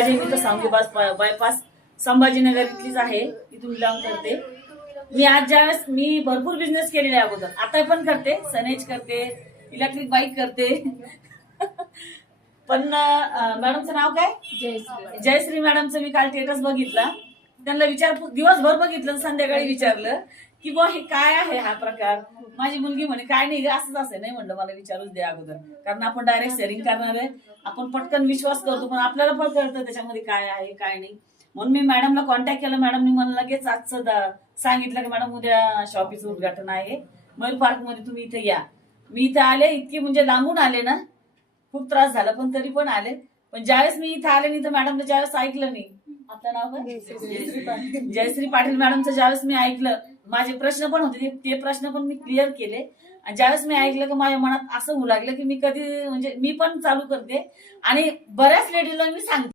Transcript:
माझी मी तर सांगू बायपास संभाजीनगर इथलीच आहे, इथून बिलॉंग करते मी. आज ज्यावेळेस मी भरपूर बिझनेस केलेले अगोदर, आता पण करते, सनेज करते, इलेक्ट्रिक बाईक करते. पण मॅडमचं नाव काय? जयश्री मॅडमचं मी काल स्टेटस बघितला, त्यांना दिवसभर बघितलं, संध्याकाळी विचारलं की बुवा हे काय आहे हा प्रकार. माझी मुलगी म्हणे काय नाही असंच असं नाही. म्हणलं मला विचारूच दे अगोदर, कारण आपण डायरेक्ट शेअरिंग करणार आहे, आपण पटकन विश्वास करतो, पण आपल्याला पण कळतं त्याच्यामध्ये काय आहे काय नाही. म्हणून मी मॅडमला कॉन्टॅक्ट केला. मॅडमनी मला लगेच आजचं सांगितलं की मॅडम उद्या शॉपीचं उद्घाटन आहे मयूर पार्क मध्ये, तुम्ही इथे या. मी इथे आले, इतकी म्हणजे लांबून आले ना, खूप त्रास झाला, पण तरी पण आले. पण ज्यावेळेस मी इथे आले नाही तर मॅडमने ज्यावेळेस ऐकलं नाही, आपलं नाव काय? जयश्री पाटील मॅडमचं ज्यावेळेस मी ऐकलं, माझे प्रश्न पण होते ते प्रश्न पण मी क्लिअर केले. आणि ज्यावेळेस मी ऐकलं की माझ्या मनात असं होऊ लागलं की मी कधी म्हणजे मी पण चालू करते आणि बऱ्याच लेडीजला मी सांगते.